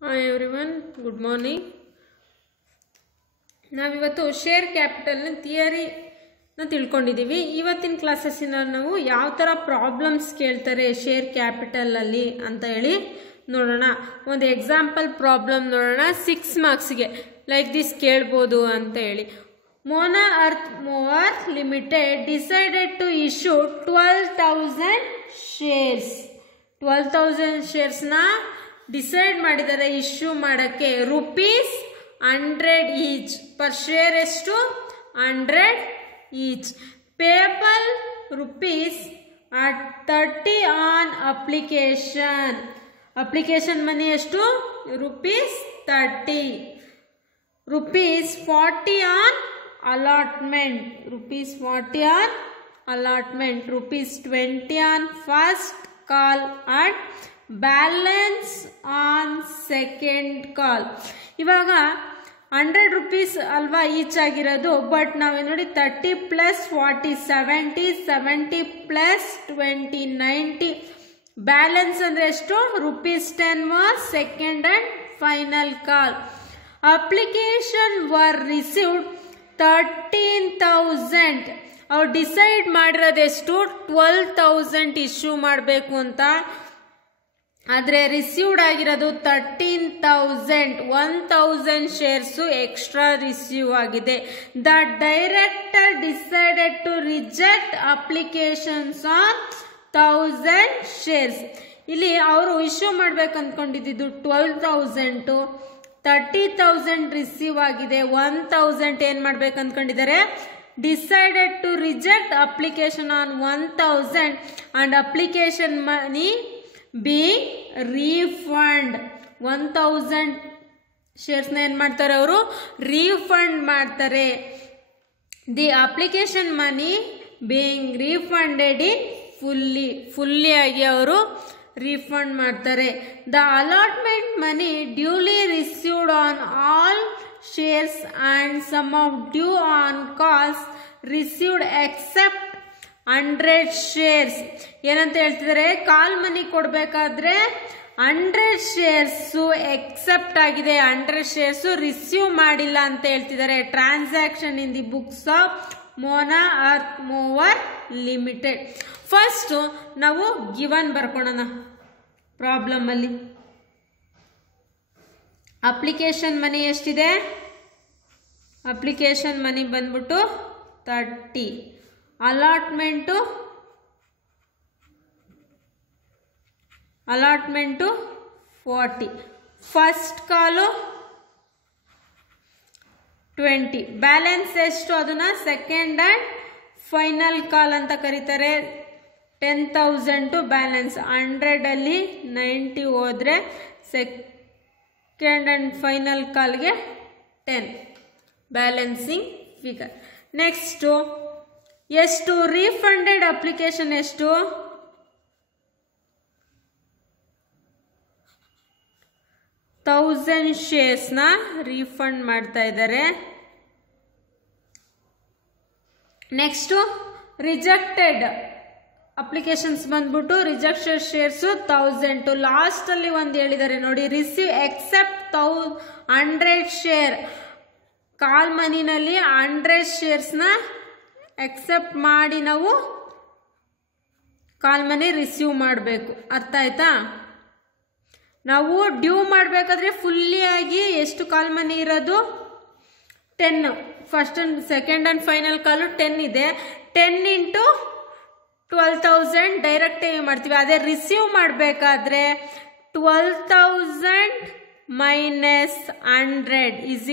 Hi everyone, good morning. ನಾವಿವತ್ತು share ಕ್ಯಾಪಿಟಲ್ನ ಥಿಯರಿನ ತಿಳ್ಕೊಂಡಿದ್ದೀವಿ. ಇವತ್ತಿನ ಕ್ಲಾಸಸ್ಸಿನ ನಾವು ಯಾವ ಥರ ಪ್ರಾಬ್ಲಮ್ಸ್ ಕೇಳ್ತಾರೆ ಶೇರ್ ಕ್ಯಾಪಿಟಲಲ್ಲಿ ಅಂತ ಹೇಳಿ ನೋಡೋಣ. ಒಂದು ಎಕ್ಸಾಂಪಲ್ ಪ್ರಾಬ್ಲಮ್ ನೋಡೋಣ. 6 ಮಾರ್ಕ್ಸ್ಗೆ ಲೈಕ್ ದಿಸ್ ಕೇಳ್ಬೋದು ಅಂತ ಹೇಳಿ. Mona earth mover limited decided to issue 12,000 shares. 12,000 ಶೇರ್ಸ್ನ ಡಿಸೈಡ್ ಮಾಡಿದ್ದಾರೆ ಇಶ್ಯೂ ಮಾಡೋಕ್ಕೆ. ₹100 ಈಚ್. ಪರ್ ಶೇರ್ ಎಷ್ಟು? 100 each. Payable ₹30 on application. Application money ಎಷ್ಟು? ₹30. ₹40 on allotment. ₹40 on allotment. ₹20 on first call and balance on second call. ಇವಾಗ ₹100 ಅಲ್ವಾ each ಆಗಿರೋದು. But ನಾವು ನೋಡಿ 30 + 40 70, 70 + 20 90. ಬ್ಯಾಲೆನ್ಸ್ ಅಂದ್ರೆ ಎಷ್ಟು? ₹10 was second and final call. Application were received 13,000. ಅವ್ರು ಡಿಸೈಡ್ ಮಾಡಿರೋದೆಷ್ಟು? 12,000 ಇಶ್ಯೂ ಮಾಡಬೇಕು ಅಂತ. ಆದರೆ ರಿಸೀವ್ಡ್ ಆಗಿರೋದು 13,000. 1,000 ಶೇರ್ಸು ಎಕ್ಸ್ಟ್ರಾ ರಿಸೀವ್ ಆಗಿದೆ. The director decided to reject applications on 1,000 shares. ಇಲ್ಲಿ ಅವರು ಇಶ್ಯೂ ಮಾಡ್ಬೇಕು ಅಂದ್ಕೊಂಡಿದ್ದು 12,000, 30,000 ರಿಸೀವ್ ಆಗಿದೆ. 1,000 ಏನ್ ಮಾಡ್ಬೇಕು ಅಂದ್ಕೊಂಡಿದ್ದಾರೆ? Decided to reject application on 1,000 and application money be refund. 1,000 ಶೇರ್ಸ್ನ ಏನ್ ಮಾಡ್ತಾರೆ ಅವರು? ರೀಫಂಡ್ ಮಾಡ್ತಾರೆ. The application money being refunded in fully ಆಗಿ ಅವರು ರೀಫಂಡ್ ಮಾಡ್ತಾರೆ. The allotment money duly received on all shares and sum of due on calls received except 100 shares. ಏನಂತ ಹೇಳ್ತಿದ್ದಾರೆ? ಕಾಲ್ ಮನಿ ಕೊಡಬೇಕಾದ್ರೆ 100 ಶೇರ್ಸು ಎಕ್ಸೆಪ್ಟ್ ಆಗಿದೆ, 100 ಶೇರ್ಸು ರಿಸೀವ್ ಮಾಡಿಲ್ಲ ಅಂತ ಹೇಳ್ತಿದ್ದಾರೆ. Transaction in the books of Mona earth mover limited. First ನಾವು given ಬರ್ಕೊಳ್ಳೋಣ problem ಅಲ್ಲಿ. Application money ಎಷ್ಟಿದೆ? ಅಪ್ಲಿಕೇಶನ್ ಮನಿ ಬಂದ್ಬಿಟ್ಟು 30. ಅಲಾಟ್ಮೆಂಟು 40. ಫಸ್ಟ್ ಕಾಲು 20. ಬ್ಯಾಲೆನ್ಸ್ ಎಷ್ಟು? ಅದನ್ನ ಸೆಕೆಂಡ್ ಅಂಡ್ ಫೈನಲ್ ಕಾಲ್ ಅಂತ ಕರೀತಾರೆ. 10,000 ಬ್ಯಾಲೆನ್ಸ್. 100 ಅಲ್ಲಿ 90 ಹೋದ್ರೆ ಸೆಕೆಂಡ್ ಅಂಡ್ ಫೈನಲ್ ಕಾಲ್ಗೆ 10 ಬ್ಯಾಲೆನ್ಸಿಂಗ್ ಫಿಗರ್. ನೆಕ್ಸ್ಟ್ ಎಷ್ಟು? ರೀಫಂಡೆಡ್ ಅಪ್ಲಿಕೇಶನ್ ಎಷ್ಟು? 1,000 ಶೇರ್ಸ್ನ ರೀಫಂಡ್ ಮಾಡ್ತಾ ಇದ್ದಾರೆ. ನೆಕ್ಸ್ಟ್ ರಿಜೆಕ್ಟೆಡ್ ಅಪ್ಲಿಕೇಶನ್ಸ್ ಬಂದ್ಬಿಟ್ಟು ರಿಜೆಕ್ಟೆಡ್ ಶೇರ್ಸು 1,000. ಲಾಸ್ಟ್ ಅಲ್ಲಿ ಒಂದು ಹೇಳಿದ್ದಾರೆ ನೋಡಿ, ರಿಸೀವ್ ಎಕ್ಸೆಪ್ಟ್ 100 ಶೇರ್. ಕಾಲ್ ಮನಿನಲ್ಲಿ 100 ಶೇರ್ಸ್ನ ಎಕ್ಸೆಪ್ಟ್ ಮಾಡಿ ನಾವು ಕಾಲ್ ಮನಿ ರಿಸೀವ್ ಮಾಡಬೇಕು. ಅರ್ಥ ಆಯ್ತಾ? ನಾವು ಡ್ಯೂ ಮಾಡಬೇಕಾದ್ರೆ ಫುಲ್ಲಿ ಆಗಿ ಎಷ್ಟು ಕಾಲ್ ಮನಿ ಇರೋದು? 10. First and second and final call 10 ಇದೆ. 10 × 12,000 ಡೈರೆಕ್ಟ್ ಮಾಡ್ತೀವಿ. ಅದೇ ರಿಸೀವ್ ಮಾಡಬೇಕಾದ್ರೆ 12,000 - 100 =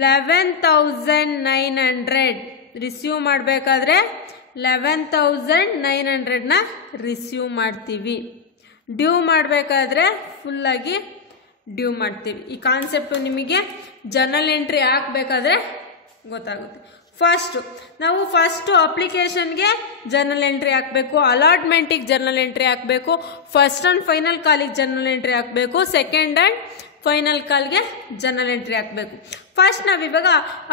11,900. ರಿಸೀವ್ ಮಾಡಬೇಕಾದ್ರೆ 11,900ನ ರಿಸೀವ್ ಮಾಡ್ತೀವಿ. ಡ್ಯೂ ಮಾಡಬೇಕಾದ್ರೆ ಫುಲ್ಲಾಗಿ ಡ್ಯೂ ಮಾಡ್ತೀವಿ. ಈ ಕಾನ್ಸೆಪ್ಟು ನಿಮಗೆ ಜರ್ನಲ್ ಎಂಟ್ರಿ ಹಾಕಬೇಕಾದ್ರೆ ಗೊತ್ತಾಗುತ್ತೆ. ನಾವು ಫಸ್ಟ್ ಅಪ್ಲಿಕೇಶನ್ಗೆ ಜರ್ನಲ್ ಎಂಟ್ರಿ ಹಾಕಬೇಕು, ಅಲಾಟ್ಮೆಂಟಿಗೆ ಜರ್ನಲ್ ಎಂಟ್ರಿ ಹಾಕಬೇಕು, ಫಸ್ಟ್ ಅಂಡ್ ಫೈನಲ್ ಕಾಲಿಗೆ ಜರ್ನಲ್ ಎಂಟ್ರಿ ಹಾಕಬೇಕು, ಸೆಕೆಂಡ್ ಅಂಡ್ ಫೈನಲ್ ಕಾಲ್ಗೆ ಜರ್ನಲ್ ಎಂಟ್ರಿ ಹಾಕಬೇಕು. ಫಸ್ಟ್ ನಾವಿವಾಗ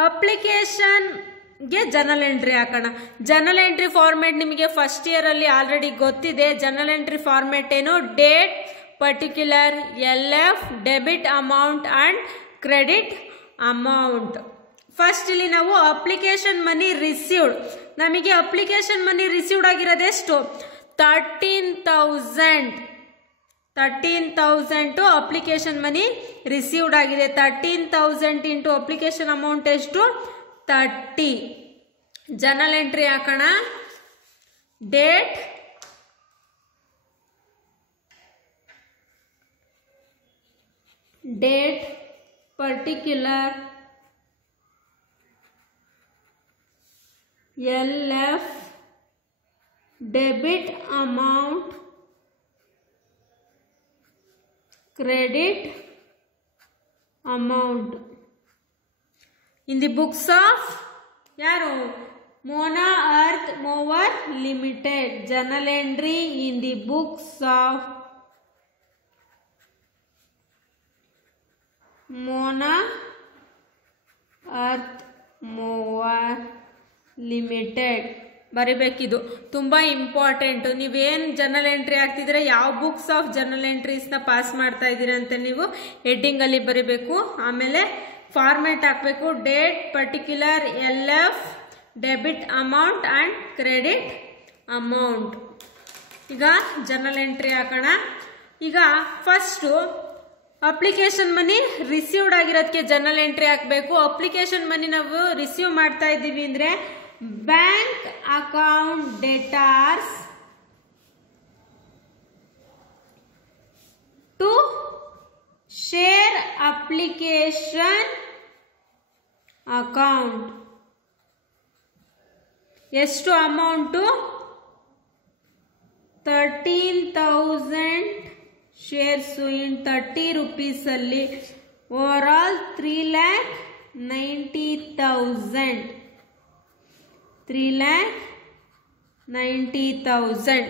ಅಪ್ಲಿಕೇಶನ್ಗೆ ಜರ್ನಲ್ ಎಂಟ್ರಿ ಹಾಕೋಣ. ಜರ್ನಲ್ ಎಂಟ್ರಿ ಫಾರ್ಮೆಟ್ ನಿಮಗೆ ಫಸ್ಟ್ ಇಯರ್ ಅಲ್ಲಿ ಆಲ್ರೆಡಿ ಗೊತ್ತಿದೆ. ಜರ್ನಲ್ ಎಂಟ್ರಿ ಫಾರ್ಮೆಟ್ ಏನು? Date particular LF debit amount and credit amount. First ಇಲ್ಲಿ ನಾವು ಅಪ್ಲಿಕೇಶನ್ ಮನಿ ರಿಸೀವ್ಡ್, ನಮಗೆ ಅಪ್ಲಿಕೇಶನ್ ಮನಿ ರಿಸೀವ್ಡ್ ಆಗಿರೋದೆಷ್ಟು 13,000 ಅಪ್ಲಿಕೇಶನ್ ಮನಿ ರಿಸೀವ್ಡ್ ಆಗಿದೆ. 13,000 ಇಂಟು ಅಪ್ಲಿಕೇಶನ್ ಅಮೌಂಟ್ ಎಷ್ಟು 30. ಜರ್ನಲ್ ಎಂಟ್ರಿ ಹಾಕೋಣ. Date particular LF debit amount credit amount in the books of ಯಾರು Mona earth mover limited. Journal entry in the books of Mona earth mover limited ಬರಿಬೇಕಿದು, ತುಂಬ important. ನೀವೇನು journal entry ಹಾಕ್ತಿದ್ರೆ ಯಾವ books of journal ಎಂಟ್ರೀಸ್ನ pass ಮಾಡ್ತಾ ಇದ್ದೀರಾ ಅಂತ ನೀವು ಹೆಡ್ಡಿಂಗಲ್ಲಿ ಬರಿಬೇಕು. ಆಮೇಲೆ ಫಾರ್ಮ್ಯಾಟ್ ಹಾಕಬೇಕು. Date particular LF debit amount and credit amount. ಈಗ ಜರ್ನಲ್ ಎಂಟ್ರಿ ಹಾಕೋಣ. ಈಗ first application money received ಆಗಿರೋದಕ್ಕೆ journal entry ಹಾಕಬೇಕು. ಅಪ್ಲಿಕೇಶನ್ ಮನಿ ನಾವು ರಿಸೀವ್ ಮಾಡ್ತಾ ಇದ್ದೀವಿ ಅಂದರೆ bank account debtors to share application account. ಎಷ್ಟು ಅಮೌಂಟು 13,000 ಶೇರ್ಸು ಇನ್ 30 ರೂಪೀಸಲ್ಲಿ ಓವರ್ ಆಲ್ 3,90,000. 3,90,000.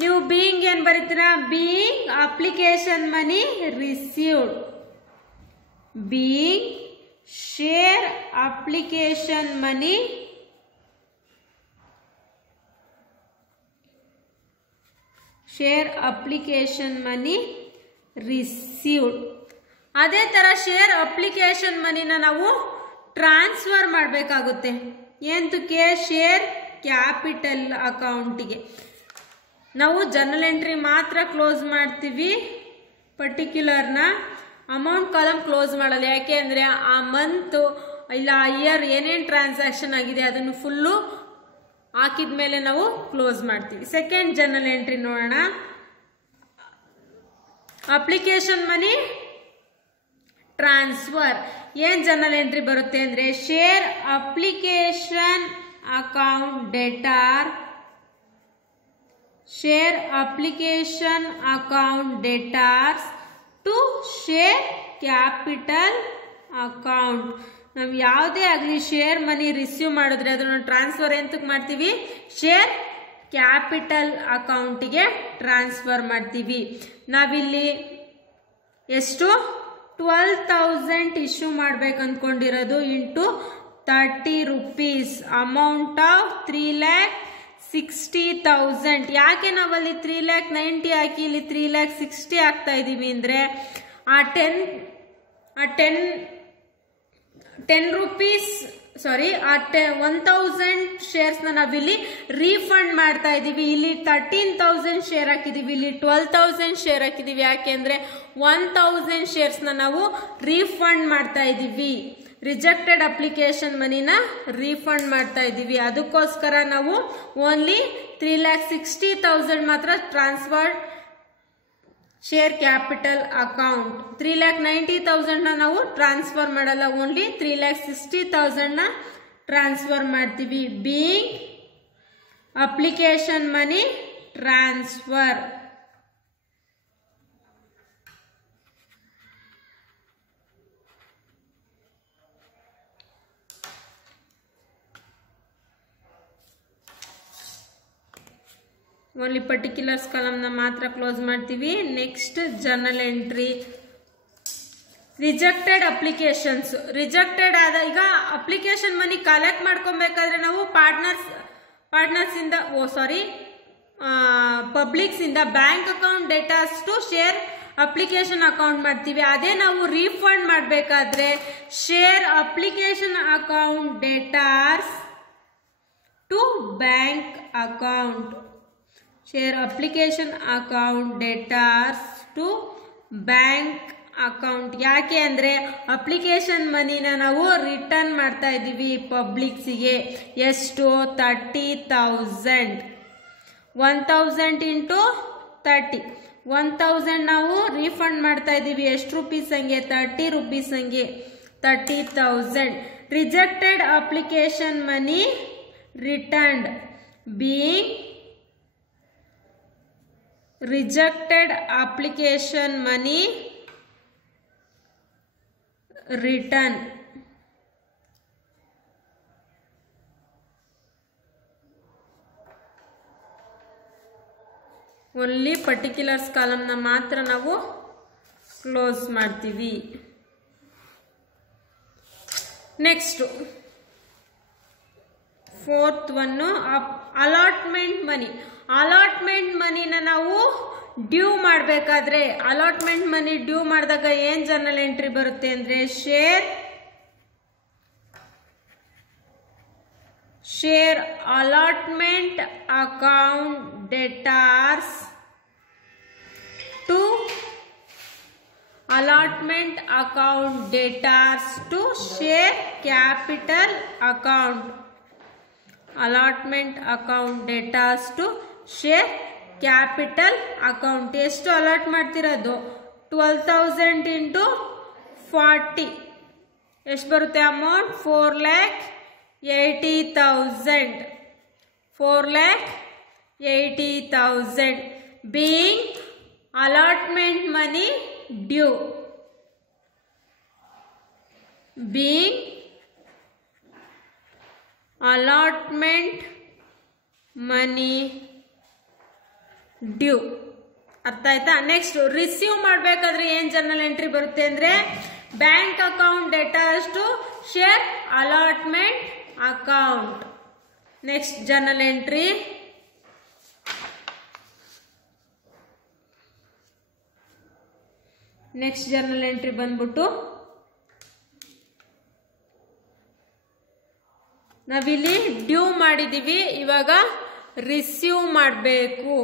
ನೀವು ಬೀಯಿಂಗ್ ಏನು ಬರೀತೀರಾ? Being application money received, being share application money received. ಅದೇ ಥರ ಶೇರ್ ಅಪ್ಲಿಕೇಶನ್ ಮನಿನ ನಾವು ಟ್ರಾನ್ಸ್ಫರ್ ಮಾಡಬೇಕಾಗುತ್ತೆ. ಎಂತಕ್ಕೆ? ಶೇರ್ ಕ್ಯಾಪಿಟಲ್ ಅಕೌಂಟಿಗೆ. ನಾವು ಜರ್ನಲ್ ಎಂಟ್ರಿ ಮಾತ್ರ ಕ್ಲೋಸ್ ಮಾಡ್ತೀವಿ, ಪರ್ಟಿಕ್ಯುಲರ್ನ ಅಮೌಂಟ್ ಕಾಲಮ್ ಕ್ಲೋಸ್ ಮಾಡಲ್ಲ. ಯಾಕೆ ಅಂದರೆ ಆ ಮಂತು ಇಲ್ಲ ಆ ಇಯರ್ ಏನೇನು ಟ್ರಾನ್ಸಾಕ್ಷನ್ ಆಗಿದೆ ಅದನ್ನು ಫುಲ್ಲು ಹಾಕಿದ ಮೇಲೆ ನಾವು ಕ್ಲೋಸ್ ಮಾಡ್ತೀವಿ. ಸೆಕೆಂಡ್ ಜರ್ನಲ್ ಎಂಟ್ರಿ ನೋಡೋಣ. Application money transfer. ಏನು ಜರ್ನಲ್ ಎಂಟ್ರಿ ಬರುತ್ತೆ ಅಂದರೆ share application account debtor, share application account debtors to share capital account. ನಾವು ಯಾವುದೇ ಆಗಲಿ ಶೇರ್ ಮನಿ ರಿಸೀವ್ ಮಾಡಿದ್ರೆ ಅದನ್ನು ಟ್ರಾನ್ಸ್ಫರ್ ಎಂತಕ್ಕೆ ಮಾಡ್ತೀವಿ? ಶೇರ್ ಕ್ಯಾಪಿಟಲ್ ಅಕೌಂಟಿಗೆ ಟ್ರಾನ್ಸ್ಫರ್ ಮಾಡ್ತೀವಿ. ನಾವಿಲ್ಲಿ ಎಷ್ಟು 12,000 ಇಶ್ಯೂ ಮಾಡ್ಬೇಕು ಅಂದ್ಕೊಂಡಿರೋದು ಇಂಟು 30 ರೂಪೀಸ್, ಅಮೌಂಟ್ ಆಫ್ 3,60,000. ಯಾಕೆ ನಾವಲ್ಲಿ 3,90,000 ಹಾಕಿ ಇಲ್ಲಿ 3,60,000 ಹಾಕ್ತಾ ಇದ್ದೀವಿ ಅಂದರೆ ಆ 1,000 ಶೇರ್ಸ್ನ ನಾವಿಲ್ಲಿ ರೀಫಂಡ್ ಮಾಡ್ತಾ ಇದ್ದೀವಿ. ಇಲ್ಲಿ 13,000 ಶೇರ್ ಹಾಕಿದ್ದೀವಿ, ಇಲ್ಲಿ 12,000 ಶೇರ್ ಹಾಕಿದ್ದೀವಿ. ಯಾಕೆಂದರೆ 1,000 ಶೇರ್ಸ್ನ ನಾವು ರೀಫಂಡ್ ಮಾಡ್ತಾ ಇದ್ದೀವಿ. ರಿಜೆಕ್ಟೆಡ್ ಅಪ್ಲಿಕೇಶನ್ ಮನಿನ ರೀಫಂಡ್ ಮಾಡ್ತಾ ಇದ್ದೀವಿ. ಅದಕ್ಕೋಸ್ಕರ ನಾವು ಓನ್ಲಿ 3,60,000 ಮಾತ್ರ ಟ್ರಾನ್ಸ್ಫರ್ ಶೇರ್ ಕ್ಯಾಪಿಟಲ್ ಅಕೌಂಟ್. 3,90,000ನ ನಾವು ಟ್ರಾನ್ಸ್ಫರ್ ಮಾಡಲ್ಲ, ಓನ್ಲಿ 3,60,000ನ ಟ್ರಾನ್ಸ್ಫರ್ ಮಾಡ್ತೀವಿ. Being application money transfer. Only particulars ಕಾಲಮ್ನ ಮಾತ್ರ ಕ್ಲೋಸ್ ಮಾಡ್ತೀವಿ. Next journal entry rejected applications. Rejected ಆದ ಈಗ ಅಪ್ಲಿಕೇಶನ್ ಮನಿ ಕಲೆಕ್ಟ್ ಮಾಡ್ಕೊಬೇಕಾದ್ರೆ ನಾವು ಪಬ್ಲಿಕ್ಸ್ ಇಂದ bank account debtors to share application account ಮಾಡ್ತೀವಿ. ಅದೇ ನಾವು ರೀಫಂಡ್ ಮಾಡಬೇಕಾದ್ರೆ share application account debtors to bank account. Share application account debtors to bank account. ಯಾಕೆ ಅಂದರೆ ಅಪ್ಲಿಕೇಶನ್ ಮನಿನ ನಾವು ರಿಟರ್ನ್ ಮಾಡ್ತಾ ಇದ್ದೀವಿ ಪಬ್ಲಿಕ್ಸಿಗೆ. ಎಷ್ಟು? 30,000. 1,000 ಇಂಟು 30, 1,000 ನಾವು ರೀಫಂಡ್ ಮಾಡ್ತಾ ಇದ್ದೀವಿ. ಎಷ್ಟು ರುಪೀಸ್ ಹಂಗೆ? 30 ರುಪೀಸ್ ಹಂಗೆ 30,000. Rejected application money returned being rejected application money return. Only particulars ಕಾಲಮ್ನ ಮಾತ್ರ ನಾವು ಕ್ಲೋಸ್ ಮಾಡ್ತೀವಿ. ನೆಕ್ಸ್ಟ್ ಫೋರ್ತ್ ಒನ್ನು ಅಲಾಟ್ಮೆಂಟ್ ಮನಿ. ಅಲಾಟ್ಮೆಂಟ್ ಮನಿನ ನಾವು ಡ್ಯೂ ಮಾಡಬೇಕಾದ್ರೆ ಅಲಾಟ್ಮೆಂಟ್ ಮನಿ ಡ್ಯೂ ಮಾಡಿದಾಗ ಏನು ಜರ್ನಲ್ ಎಂಟ್ರಿ ಬರುತ್ತೆ ಅಂದರೆ share allotment account debtors to allotment account debtors to share capital account. allotment account debtors to share capital account. ಎಷ್ಟು ಅಲಾಟ್ ಮಾಡ್ತಿರೋದು? 12,000 ಇಂಟು 40 ಎಷ್ಟು ಬರುತ್ತೆ amount? 4,80,000. 4,80,000 being allotment money due. being allotment money due. ಅರ್ಥ ಆಯ್ತಾ? Next receive ಮಾಡಬೇಕಾದ್ರೆ ಏನು journal entry ಬರುತ್ತೆ ಅಂದರೆ bank account debtors to share allotment account. Next journal entry ಬಂದ್ಬಿಟ್ಟು ನಾವಿಲ್ಲಿ ಡ್ಯೂ ಮಾಡಿದೀವಿ, ಇವಾಗ ರಿಸೀವ್ ಮಾಡಬೇಕು.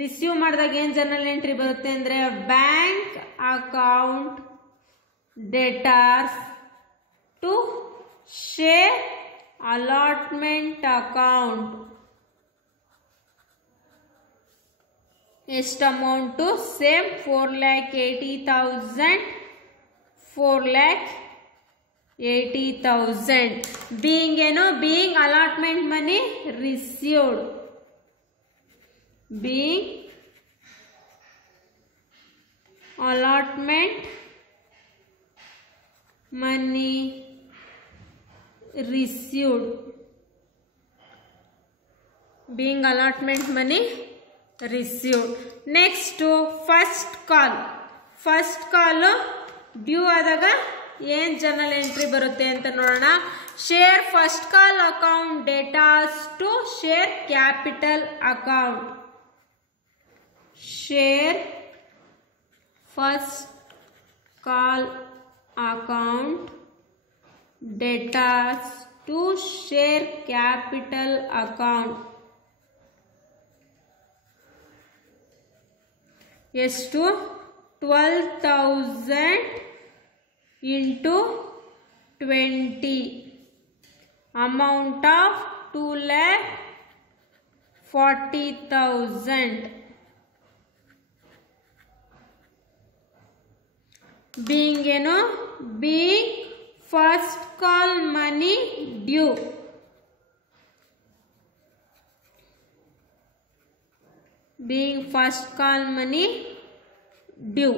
ರಿಸೀವ್ ಮಾಡಿದಾಗ ಏನು ಜರ್ನಲ್ ಎಂಟ್ರಿ ಬರುತ್ತೆ ಅಂದರೆ bank account debtors to share allotment account. ಎಷ್ಟು ಅಮೌಂಟು? ಸೇಮ್ 4,80,000. 4,80,000 being ಏನು? being allotment money received. being allotment money received. being allotment money received. next first call due ಆದಾಗ ಏನು ಜರ್ನಲ್ ಎಂಟ್ರಿ ಬರುತ್ತೆ ಅಂತ ನೋಡೋಣ. Share first call account debtors to share capital account. Share first call account debtors to share capital account. ಎಷ್ಟು? 12,000 into 20. amount of 2,40,000. being ಏನು? being first call money due. being first call money due.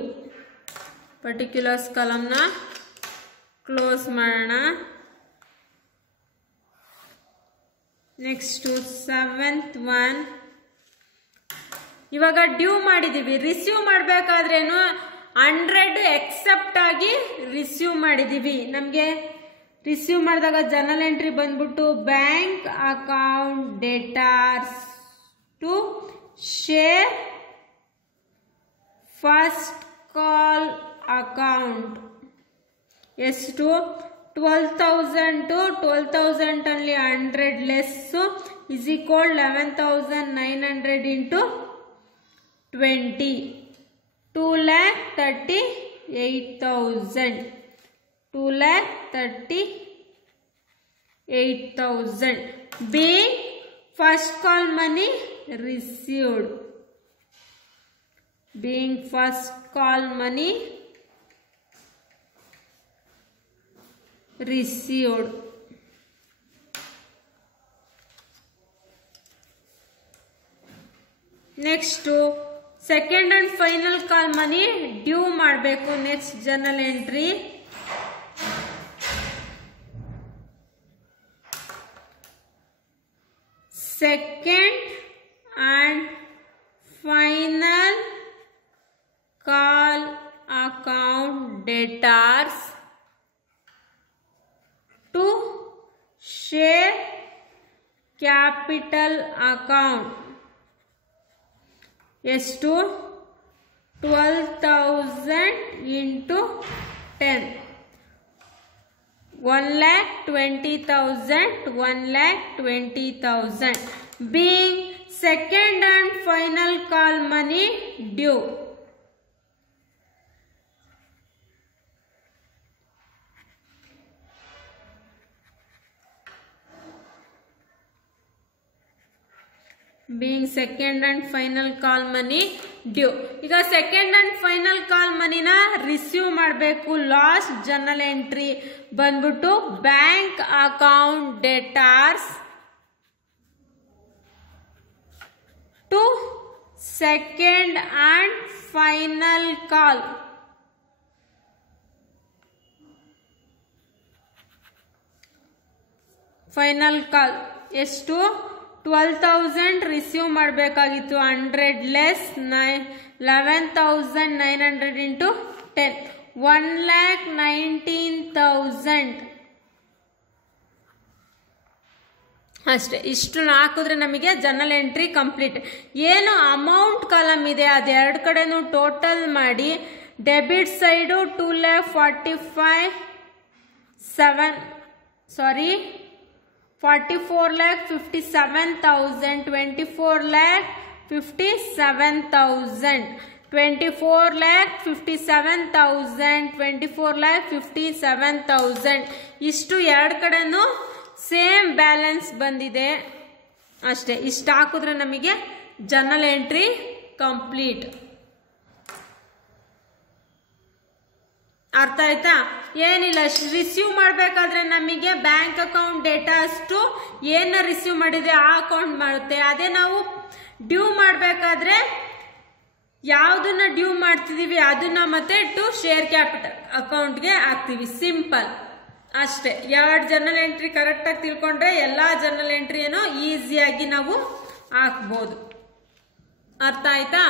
Particulars ಕಾಲಮ್ನ close ಮಾಡೋಣ. Next seventh one. ಇವಾಗ due ಮಾಡಿದ್ದೀವಿ. Receive ಮಾಡಬೇಕಾದ್ರೇನು 100 except ಆಗಿ receive ಮಾಡಿದ್ದೀವಿ. ನಮಗೆ ರಿಸೀವ್ ಮಾಡಿದಾಗ ಜರ್ನಲ್ ಎಂಟ್ರಿ ಬಂದ್ಬಿಟ್ಟು bank account debtors to share first ಎಷ್ಟು 12,000 to 12,000 only 100 less is equal 11,900 into 20 2,38,000 2,38,000 being first call money received, being first call money received. Next second and final call money due ಮಾಡಬೇಕು. next journal entry second and final call account debtors to share capital account. ಎಷ್ಟು 12,000 into 10 1,20,000 1,20,000 being second and final call money due. being second and final call money due. ಈಗ second and final call moneyನ receive ಮಾಡಬೇಕು. Last journal entry ಬಂದ್ಬಿಟ್ಟು bank account debtors to second and final call. Final call ಎಷ್ಟು 12,000 receive ಮಾಡಬೇಕಾಗಿತ್ತು. 100 less 11,900 into 10 1,19,000 ಅಷ್ಟೇ. ಇಷ್ಟು ಹಾಕಿದ್ರೆ ನಮಗೆ ಜರ್ನಲ್ ಎಂಟ್ರಿ ಕಂಪ್ಲೀಟ್. ಏನು ಅಮೌಂಟ್ ಕಾಲಮ್ ಇದೆ ಅದೆರಡು ಕಡೆನೂ ಟೋಟಲ್ ಮಾಡಿ ಡೆಬಿಟ್ ಸೈಡು 44,57,000 24,57,000 24,57,000 ಇಷ್ಟು ಎರಡು ಕಡೆನೂ ಸೇಮ್ ಬ್ಯಾಲೆನ್ಸ್ ಬಂದಿದೆ ಅಷ್ಟೇ. ಇಷ್ಟು ಹಾಕಿದ್ರೆ ನಮಗೆ ಜರ್ನಲ್ ಎಂಟ್ರಿ ಕಂಪ್ಲೀಟ್. ಅರ್ಥ ಆಯ್ತಾ? ಏನಿಲ್ಲ, ರಿಸೀವ್ ಮಾಡಬೇಕಾದ್ರೆ ನಮಗೆ ಬ್ಯಾಂಕ್ ಅಕೌಂಟ್ ಡೇಟಾ ಅಷ್ಟು ಏನು ರಿಸೀವ್ ಮಾಡಿದೆ ಆ ಅಕೌಂಟ್ ಮಾಡುತ್ತೆ. ಅದೇ ನಾವು ಡ್ಯೂ ಮಾಡಬೇಕಾದ್ರೆ ಯಾವುದನ್ನ ಡ್ಯೂ ಮಾಡ್ತಿದೀವಿ ಅದನ್ನ ಮತ್ತೆ ಟು ಶೇರ್ ಕ್ಯಾಪಿಟಲ್ ಅಕೌಂಟ್ಗೆ ಹಾಕ್ತೀವಿ. ಸಿಂಪಲ್ ಅಷ್ಟೇ. ಎರಡು ಜರ್ನಲ್ ಎಂಟ್ರಿ ಕರೆಕ್ಟಾಗಿ ತಿಳ್ಕೊಂಡ್ರೆ ಎಲ್ಲ ಜರ್ನಲ್ ಎಂಟ್ರಿಯನ್ನು ಈಸಿಯಾಗಿ ನಾವು ಹಾಕ್ಬೋದು. ಅರ್ಥ ಆಯ್ತಾ?